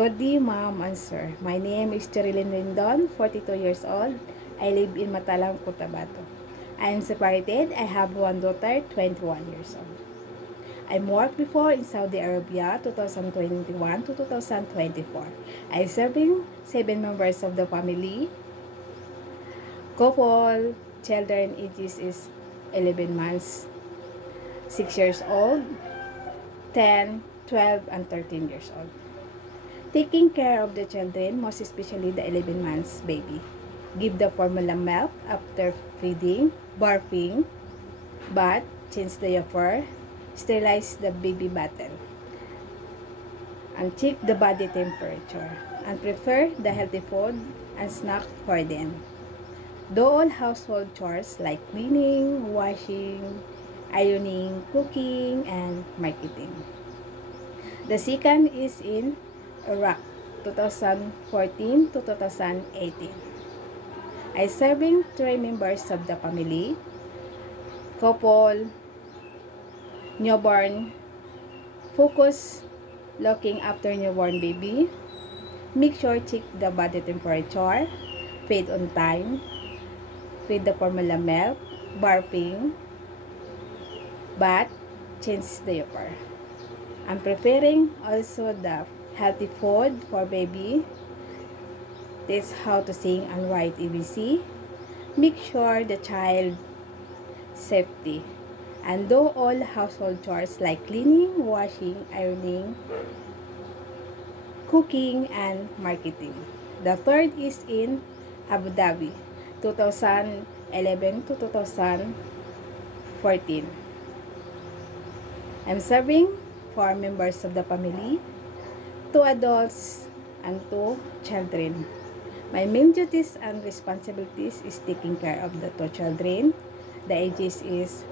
Good day, Ma'am and Sir. My name is Cherilyn Rendon, 42 years old. I live in Matalang, Cotabato. I am separated. I have one daughter, 21 years old. I worked before in Saudi Arabia, 2021 to 2024. I serving 7 members of the family. Couple, children ages is 11 months, 6 years old, 10, 12, and 13 years old. Taking care of the children, most especially the 11 months baby. Give the formula milk after feeding, barfing, bath, change the diaper, sterilize the baby bottle, and check the body temperature, and prepare the healthy food and snack for them. Do all household chores like cleaning, washing, ironing, cooking, and marketing. The second is in Iraq, 2014 to 2018. I serving 3 members of the family, couple, newborn, focus looking after newborn baby, make sure check the body temperature, feed on time, feed the formula milk, barfing, bath, change diaper. I'm preparing also the healthy food for baby. Teach how to sing and write ABC. Make sure the child safety. And do all household chores like cleaning, washing, ironing, cooking, and marketing. The third is in Abu Dhabi, 2011 to 2014. I'm serving 4 members of the family, 2 adults, and 2 children. My main duties and responsibilities is taking care of the 2 children. The ages is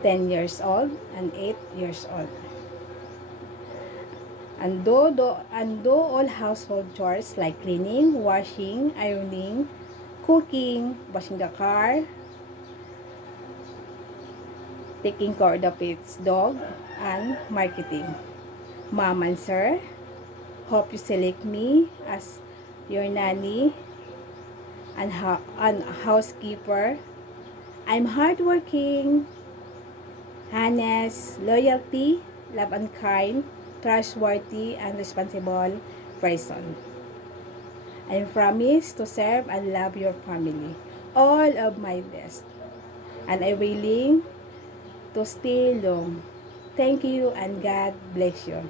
10 years old and 8 years old. And do all household chores like cleaning, washing, ironing, cooking, washing the car, taking care of the pet's dog, and marketing. Mom and Sir, hope you select me as your nanny and housekeeper. I'm hardworking, honest, loyalty, love and kind, trustworthy, and responsible person. I promise to serve and love your family all of my best. And I'm willing to stay long. Thank you and God bless you.